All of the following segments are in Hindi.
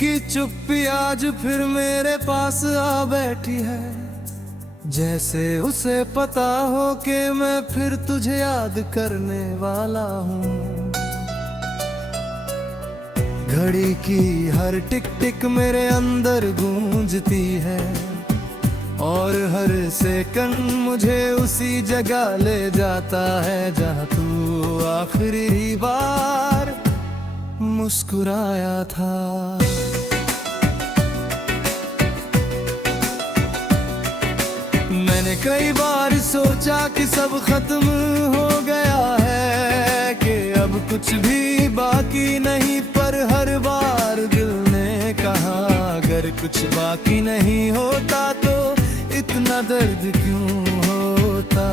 की चुप्पी आज फिर मेरे पास आ बैठी है, जैसे उसे पता हो कि मैं फिर तुझे याद करने वाला हूँ। घड़ी की हर टिक टिक मेरे अंदर गूंजती है, और हर सेकंड मुझे उसी जगह ले जाता है जहाँ तू आखिरी बार मुस्कुराया था। मैंने कई बार सोचा कि सब खत्म हो गया है, कि अब कुछ भी बाकी नहीं, पर हर बार दिल ने कहा अगर कुछ बाकी नहीं होता तो इतना दर्द क्यों होता।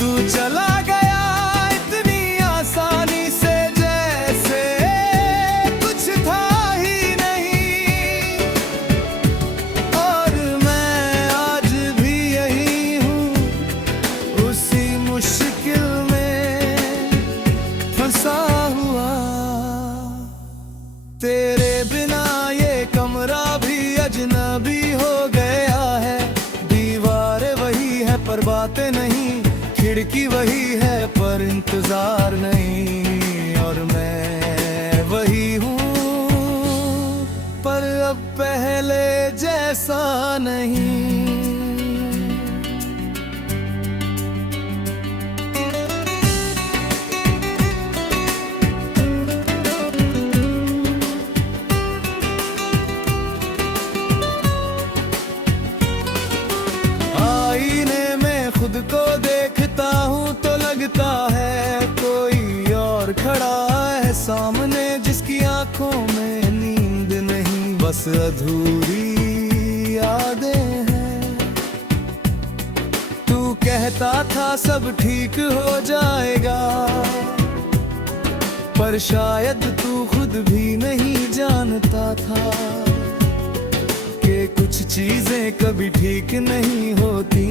तू चला गया इतनी आसानी से, जैसे कुछ था ही नहीं, और मैं आज भी यही हूँ उसी मुश्किल में फंसा हुआ। तेरे बिना ये कमरा भी अजनबी हो गया है, दीवारें वही है पर बातें नहीं, खिड़की वही है पर इंतजार नहीं, और मैं वही हूँ पर अब पहले जैसा नहीं। खुद को देखता हूँ तो लगता है कोई और खड़ा है सामने, जिसकी आंखों में नींद नहीं, बस अधूरी यादें हैं। तू कहता था सब ठीक हो जाएगा, पर शायद तू खुद भी नहीं जानता था कि कुछ चीजें कभी ठीक नहीं होती,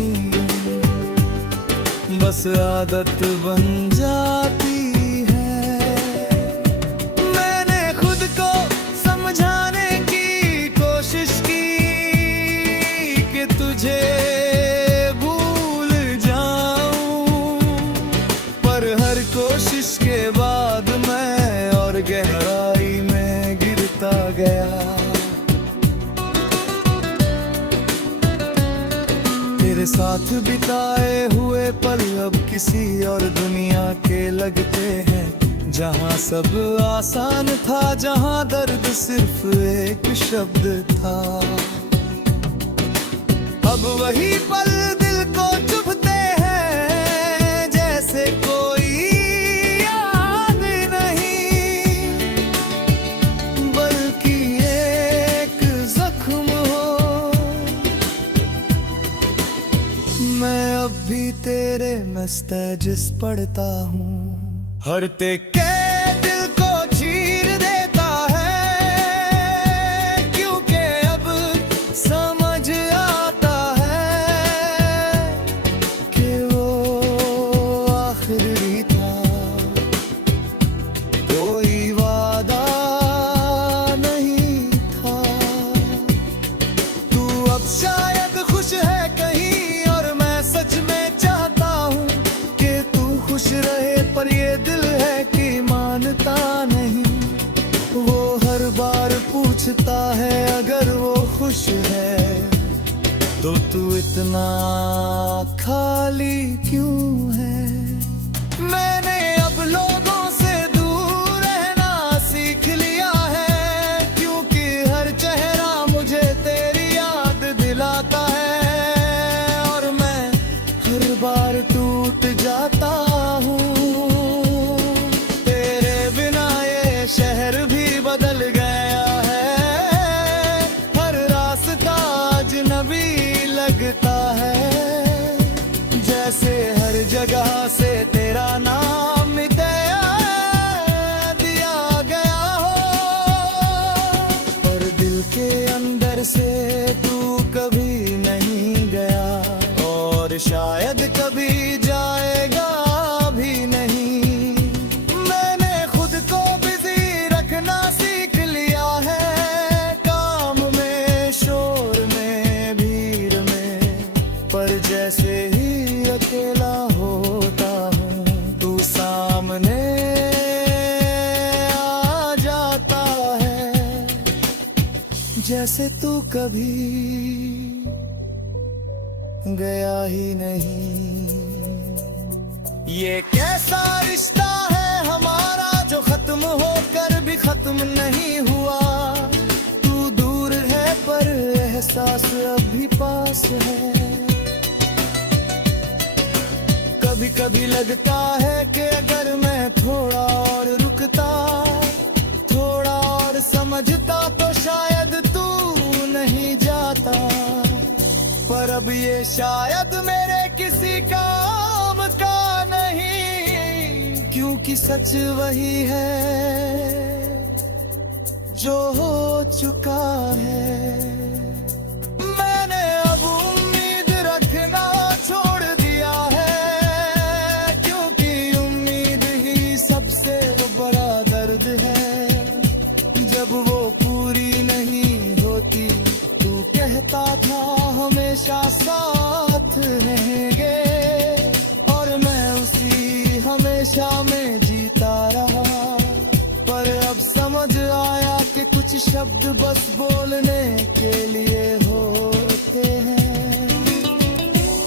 बस आदत बन जाती है। मैंने खुद को समझाने की कोशिश की कि तुझे भूल जाऊं, पर हर कोशिश के बाद मैं और गहराई में गिरता गया। तेरे साथ बिताए हुए पल अब किसी और दुनिया के लगते हैं, जहाँ सब आसान था, जहाँ दर्द सिर्फ एक शब्द था। अब वही पल दिल को चुभते हैं, जैसे कोई याद नहीं, बल्कि एक जख्म हो। मैं अब भी तेरे मैसेजेस पढ़ता हूँ, हर के दिल को चीर देता है, क्योंकि अब समझ आता है कि वो आखिरी था, कोई वादा नहीं था। तू अब शायद खुश है कहीं, और मैं सच में चाहता हूँ कि तू खुश रहे, पर ये दिल है कि मानता नहीं। वो हर बार पूछता है अगर वो खुश है, तो तू इतना खाली क्यों है। मैंने अब लोगों से दूर रहना सीख लिया है, क्योंकि हर चेहरा मुझे तेरी याद दिलाता है, और मैं हर बार टूट जाता हूँ। तेरे बिना ये शहर भी बदल गया है, हर रास्ता अजनबी लगता है, जैसे हर जगह जैसे तू कभी गया ही नहीं। ये कैसा रिश्ता है हमारा जो खत्म होकर भी खत्म नहीं हुआ। तू दूर है पर एहसास अभी पास है। कभी कभी लगता है कि अगर मैं थोड़ा और रुकता, थोड़ा और समझता तो शायद तू नहीं जाता। पर अब ये शायद मेरे किसी काम का नहीं, क्योंकि सच वही है जो हो चुका है। मैंने अब उम्मीद रखना छोड़ दिया है, क्योंकि उम्मीद ही सबसे बड़ा दर्द है। जब वो पूरी नहीं होती, तू कहता था हमेशा साथ रहेंगे, और मैं उसी हमेशा में जीता रहा। पर अब समझ आया कि कुछ शब्द बस बोलने के लिए होते हैं।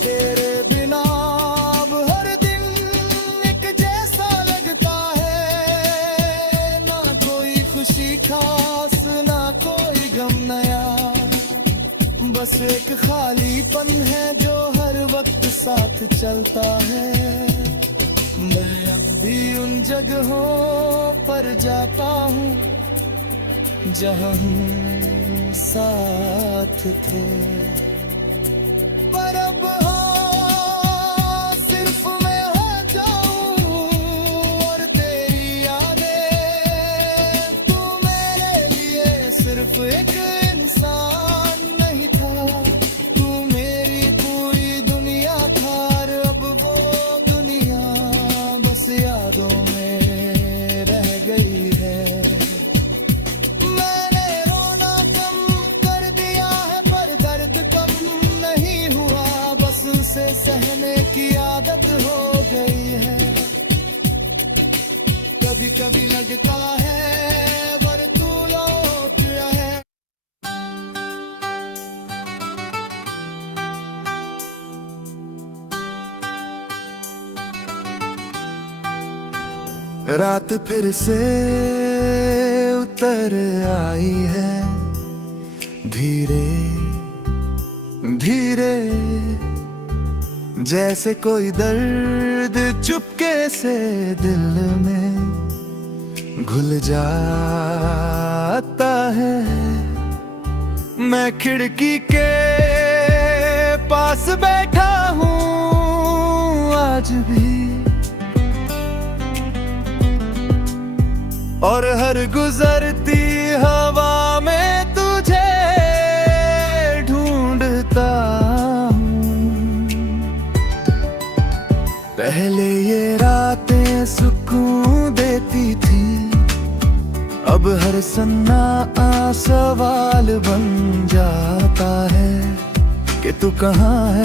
तेरे बिना अब हर दिन एक जैसा लगता है, ना कोई खुशी खास ना कोई गम नया। बस एक खालीपन है जो हर वक्त साथ चलता है। मैं अब भी उन जगहों पर जाता हूँ जहाँ हम साथ थे। पर अब हाँ, सिर्फ मैं हो जाऊँ और तेरी यादें। तू मेरे लिए सिर्फ एक इंसान नहीं था, तू मेरी पूरी दुनिया था। और अब वो दुनिया बस यादों में रह गई है। मैंने रोना कम कर दिया है पर दर्द कम नहीं हुआ। बस उसे सहने की आदत हो गई है। कभी कभी लगता है पर तू लौट है। रात फिर से उतर आई है, धीरे धीरे जैसे कोई दर्द चुपके से दिल में घुल जाता है। मैं खिड़की के पास बैठा हूँ आज भी, और हर गुजरती हवा में तुझे ढूंढता हूँ। पहले ये रातें सुकून देती थी, अब हर सन्नाटा सवाल बन जाता है कि तू कहाँ है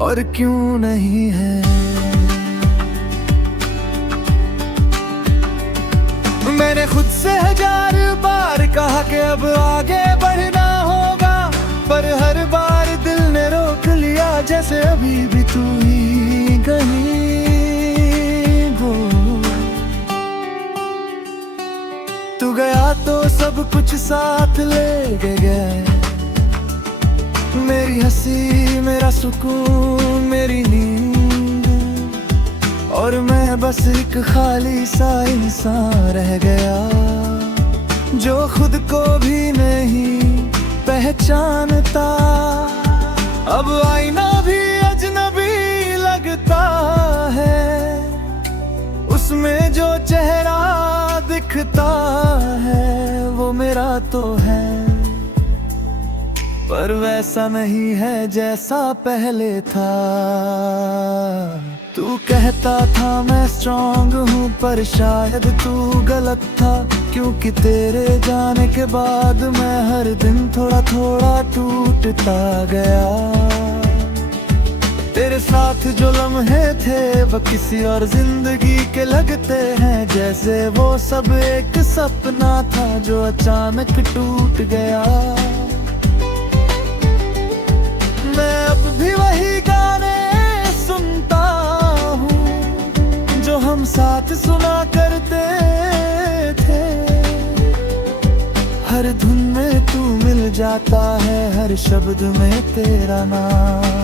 और क्यों नहीं है। मैंने खुद से 1000 बार कहा कि अब आगे बढ़ना होगा, पर हर बार दिल ने रोक लिया जैसे अभी भी तू ही कहीं हो। तू गया तो सब कुछ साथ ले गए, मेरी हंसी मेरा सुकून मेरी नींद। और मैं बस एक खाली सा इंसान रह गया जो खुद को भी नहीं पहचानता। अब आईना भी अजनबी लगता है, उसमें जो चेहरा दिखता है वो मेरा तो है, पर वैसा नहीं है जैसा पहले था। तू कहता था मैं स्ट्रॉन्ग हूँ पर शायद तू गलत था, क्योंकि तेरे जाने के बाद मैं हर दिन थोड़ा थोड़ा टूटता गया। तेरे साथ जो लम्हे थे वो किसी और जिंदगी के लगते हैं, जैसे वो सब एक सपना था जो अचानक टूट गया। मैं अब भी वही गाने सुनता हूँ जो हम साथ सुना करते थे। हर धुन में तू मिल जाता है, हर शब्द में तेरा नाम,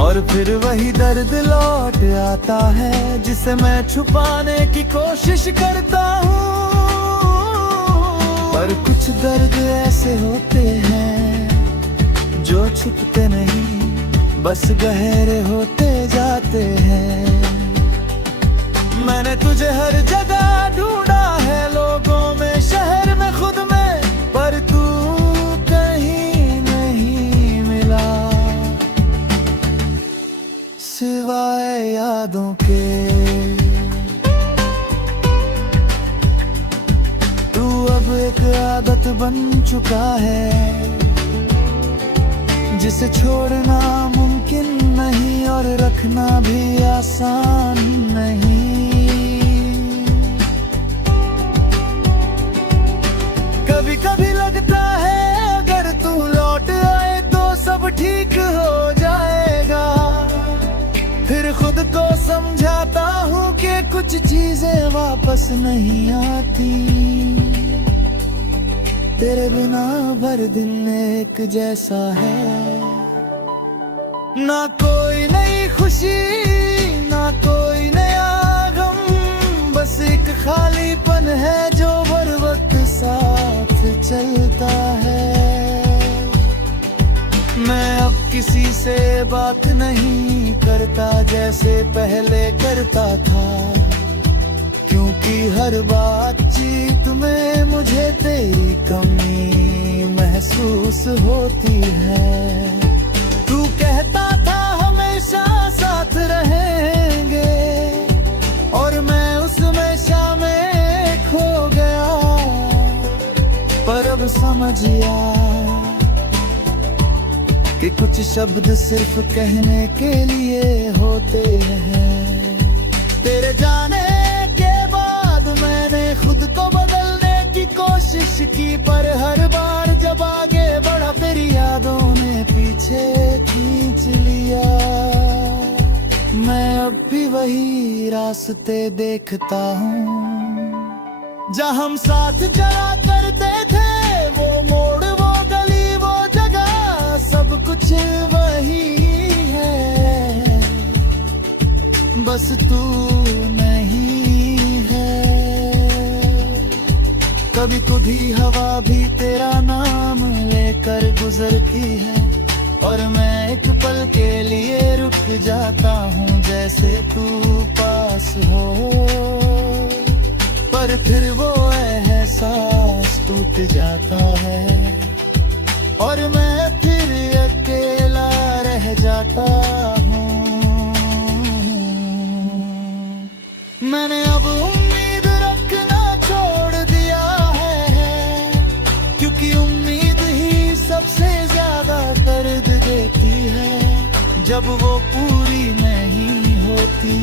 और फिर वही दर्द लौट आता है जिसे मैं छुपाने की कोशिश करता हूँ। पर कुछ दर्द ऐसे होते हैं जो छुपते नहीं, बस गहरे होते जाते हैं। मैंने तुझे हर जगह ढूंढा है, लोगों में, शहर में, खुद में, पर तू कहीं नहीं मिला सिवाय यादों के। तू अब एक आदत बन चुका है जिसे छोड़ना मुमकिन नहीं और रखना भी आसान नहीं। कभी कभी लगता है अगर तू लौट आए तो सब ठीक हो जाएगा। फिर खुद को समझाता हूँ कि कुछ चीजें वापस नहीं आती। तेरे बिना भर दिन एक जैसा है, ना कोई नई खुशी ना कोई नया गम, बस एक खालीपन है जो हर वक्त साथ चलता है। मैं अब किसी से बात नहीं करता जैसे पहले करता था, क्योंकि हर बातचीत में मुझे तेरी कमी महसूस होती है। तू कहता था हमेशा साथ रहेंगे और मैं उस हमेशा में खो गया, पर अब समझ आया कि कुछ शब्द सिर्फ कहने के लिए होते हैं। तेरे जाने के बाद मैंने खुद को बदलने की कोशिश की, पर हर बार जब आगे बढ़ा तेरी यादों ने पीछे खींच लिया। मैं अब भी वही रास्ते देखता हूँ जहाँ हम साथ चला करते थे, वो मोड़, वो गली, वो जगह, सब कुछ वही है, बस तू नहीं है। कभी खुद ही हवा भी तेरा नाम लेकर गुजरती है और मैं एक पल के लिए रुक जाता हूँ जैसे तू पास हो, पर फिर वो एहसास टूट जाता है और मैं फिर अकेला रह जाता हूँ। मैंने अब उम्मीद रखना छोड़ दिया है, क्योंकि उम्मीद ही सबसे ज्यादा दर्द देती है जब वो पूरी नहीं होती।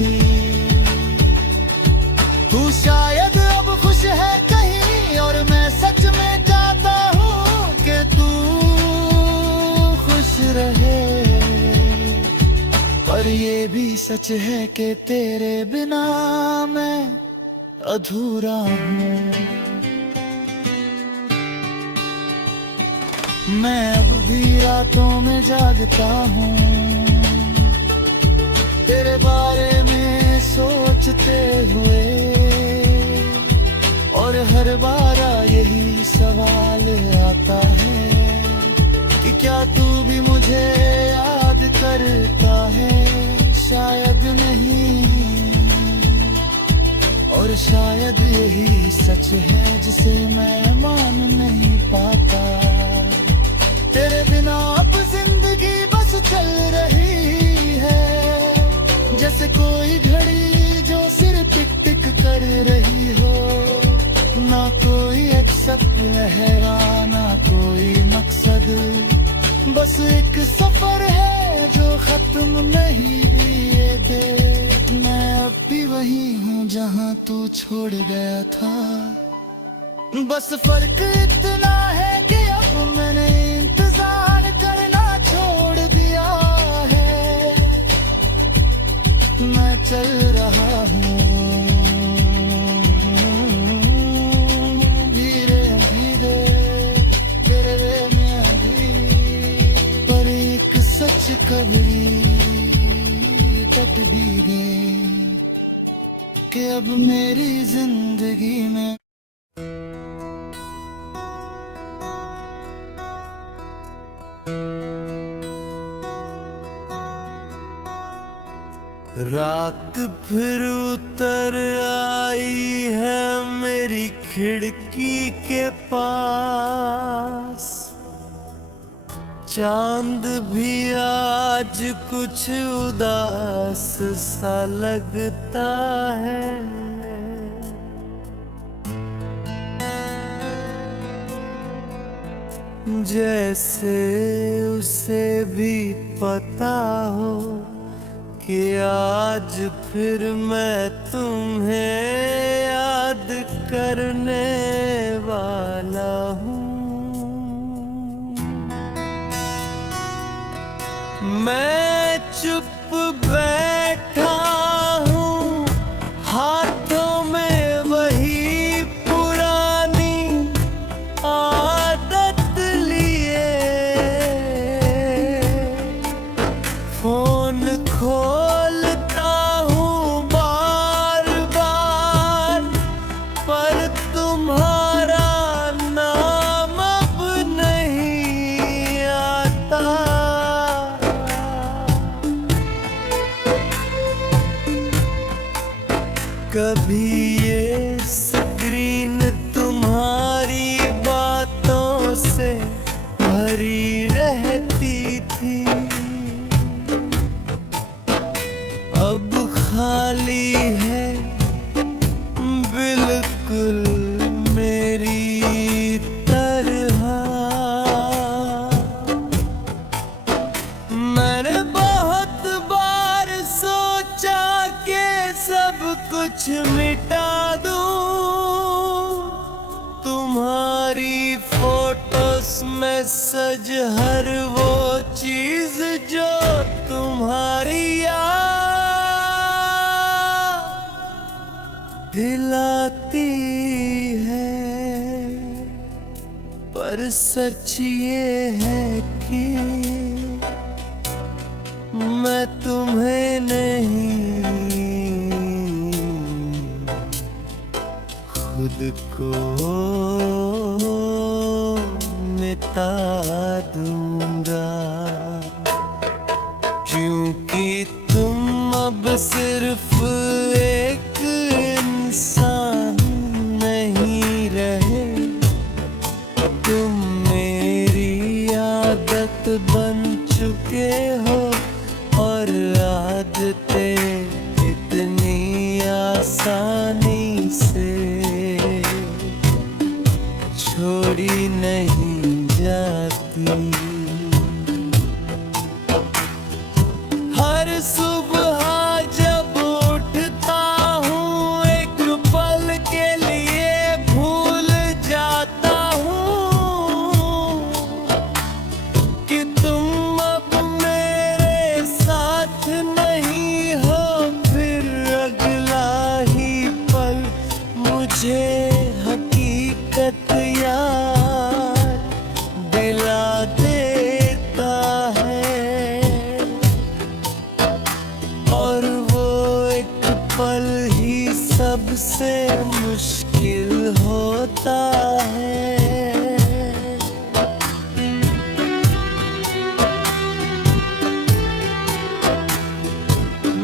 तू शायद अब खुश है कहीं और मैं सच में चाहता हूँ कि तू खुश रहे, पर ये भी सच है कि तेरे बिना मैं अधूरा हूँ। मैं अब भी रातों में जागता हूँ तेरे बारे में सोचते हुए, और हर बार यही सवाल आता है कि क्या तू भी मुझे याद करता है। शायद नहीं, और शायद यही सच है जिसे मैं मान नहीं पाता। तेरे बिना अब जिंदगी बस चल रही है, जैसे कोई घड़ी जो सिर टिक टिक कर रही हो, ना कोई एक सपना है ना कोई मकसद, बस एक सफर है जो खत्म नहीं हुए देख, मैं अब भी वही हूँ जहाँ तू छोड़ गया था। बस फर्क इतना है कि अब मैंने इंतजार करना छोड़ दिया है। मैं चल रहा हूँ धीरे धीरे तेरे में अभी, पर एक सच कभी कट भी गई कि अब मेरी जिंदगी में रात फिर उतर आई है मेरी खिड़की के पास। चांद भी आज कुछ उदास सा लगता है। जैसे उसे भी पता हो कि आज फिर मैं तुम्हें याद करने वाला हूँ। मैं चुप बैठा हूँ, हाथों में वही पुरानी आदत लिए, फोन खोलता हूँ बार बार, पर तुम्हारा नाम अब नहीं आता। कभी ये स्क्रीन तुम्हारी बातों से भरी रहती थी, अब खाली है बिल्कुल मेरी तरह। मैंने बहुत बार सोचा कि सब कुछ मिटा दूं, तुम्हारी फोटोस में सज हर वो चीज जो तुम्हारी याद दिलाती है। पर सच ये है कि मैं तुम्हें नहीं, खुद को मिटा दूंगा, क्योंकि तुम अब सिर्फ एक इंसान नहीं रहे, तुम मेरी आदत बन चुके हो। और आदतें इतनी आसानी से छोड़ी नहीं जाती। हर सुबह जब उठता हूँ एक पल के लिए भूल जाता हूँ कि तुम अब मेरे साथ नहीं हो। फिर अगला ही पल मुझे हकीकत याद दिला देता है, और वो एक पल ही सबसे मुश्किल होता है।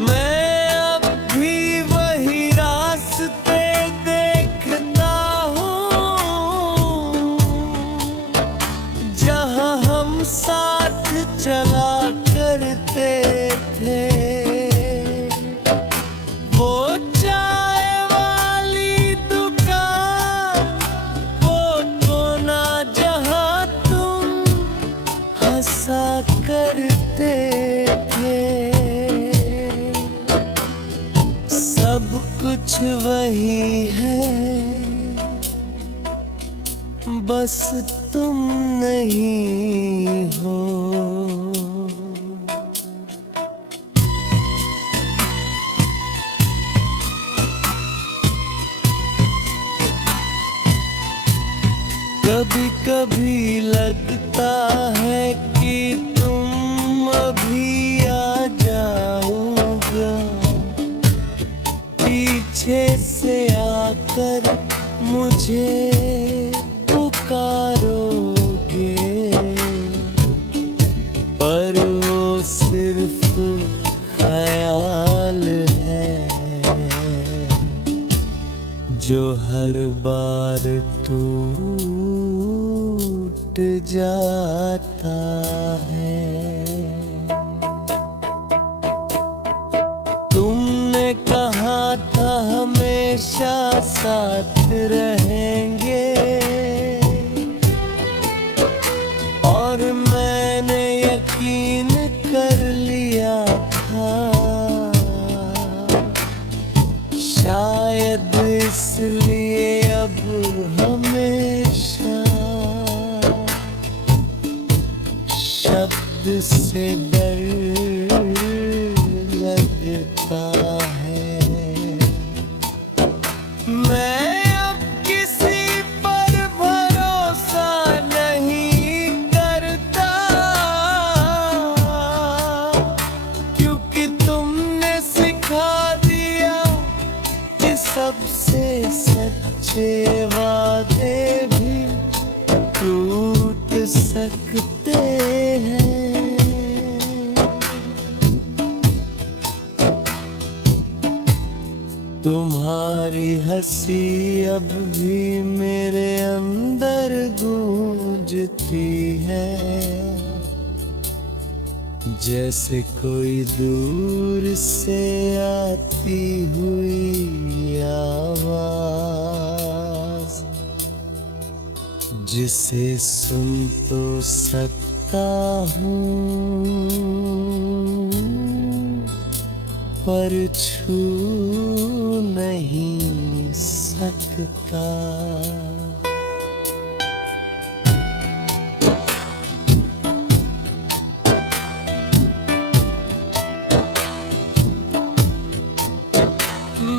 मैं अब भी वही रास्ते देखता हूँ जहाँ हम साथ चला करते थे। वो चाय वाली दुकान, वो बस तुम नहीं हो। कभी कभी लगता है कि तुम अभी आ जाओगे, पीछे से आकर मुझे पुकारोगे, पर वो सिर्फ ख्याल है जो हर बार टूट जाता है। तुमने कहा था हमेशा साथ रहेंगे, और मैंने यकीन कर लिया था, शायद इसलिए अब हमेशा शब्द से डर लगता है। मैं अब किसी पर भरोसा नहीं करता, क्योंकि तुमने सिखा दिया कि सबसे सच्चे वादे भी टूट सकते हैं। तुम्हारी हंसी अब भी मेरे अंदर गूंजती है, जैसे कोई दूर से आती हुई आवाज, जिसे सुन तो सकता हूँ पर छू नहीं सकता।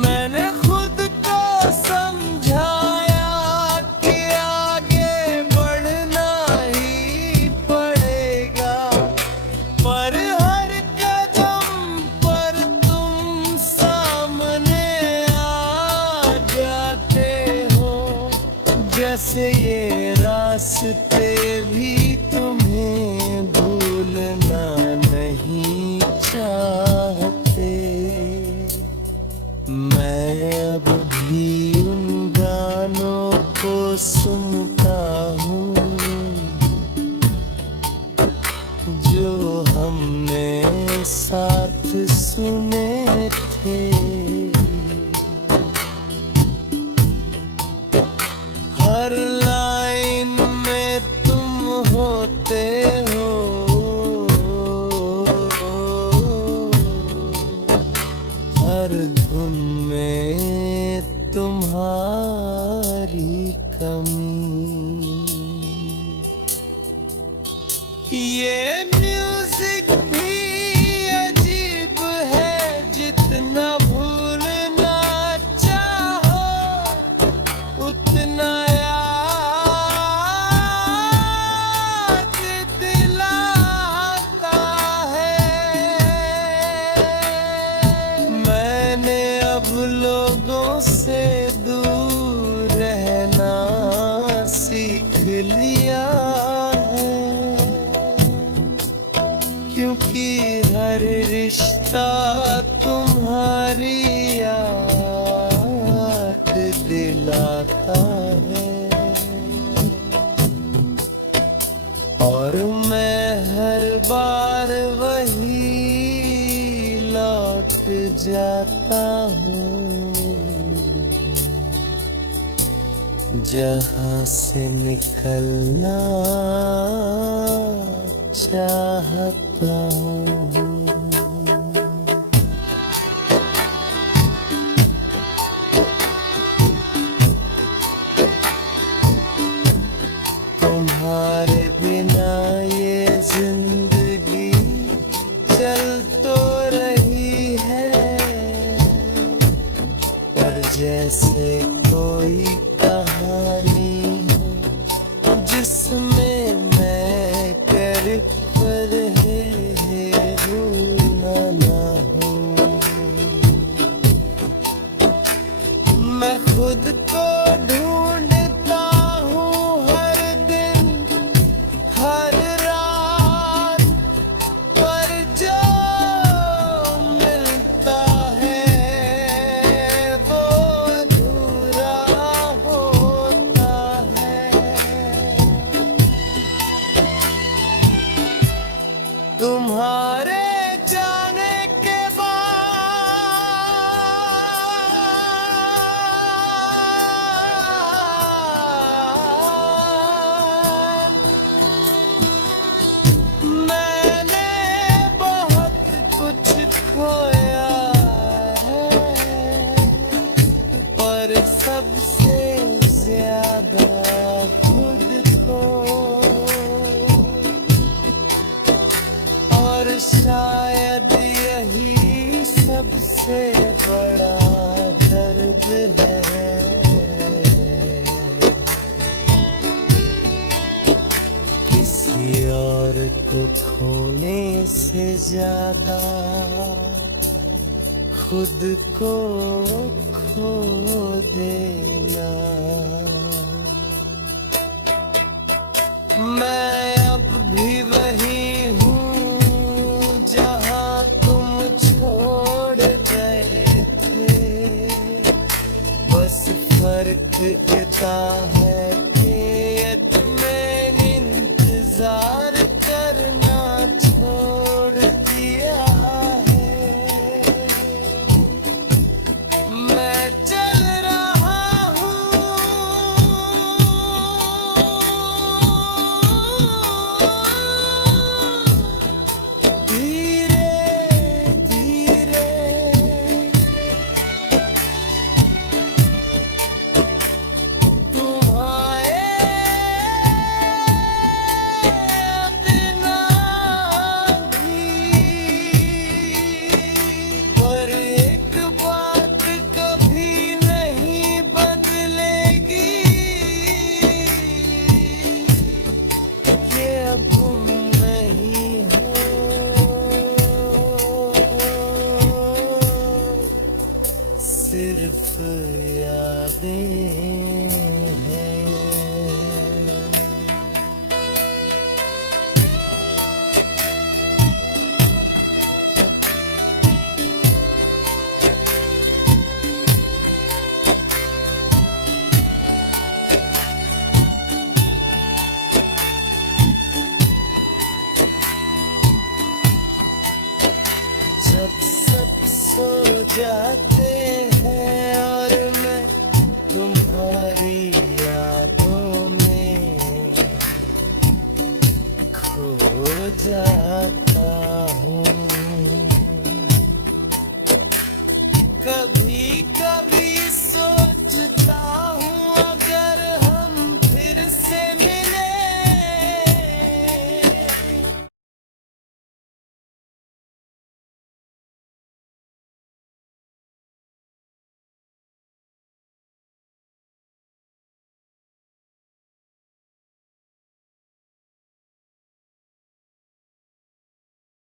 मैंने खुद को समझाया कि आगे बढ़ना ही पड़ेगा, पर हर कदम पर तुम सामने आ जाते हो, जैसे ये रास्ते भी तुम्हें भूलना नहीं चाहते। मैं अब भी उन गानों को सुनता हूँ जो हमने साथ सुने थे। हर लाइन में तुम होते हो, हर धुन में तुम्हारी कमी। ये म्यूजिक भी अजीब है, जितना भूलना चाहो उतना याद दिलाता है। मैंने अब लोगों से दूर रहना सीख लिया है, क्योंकि हर रिश्ता तुम्हारी याद दिलाता है। और मैं हर बार वही लौट जाता हूँ जहाँ से निकलना चाहता हूँ। ज्यादा खुद को, और शायद यही सबसे बड़ा दर्द है। किसी और को खोने से ज्यादा खुद को खो देना। मैं अब भी वही हूँ जहाँ तुम छोड़ गए थे, बस फर्क इतना है कि अब मैंने इंतजार करना छोड़ दिया है। मैं चल रहा हूँ धीरे धीरे, तुम आए बिना भी, पर एक बात कभी नहीं बदलेगी कि अब तुम नहीं हो, सिर्फ यादें हैं। जब सब सो जाते हैं और मैं तुम्हारी यादों में खो जाता हूँ, कभी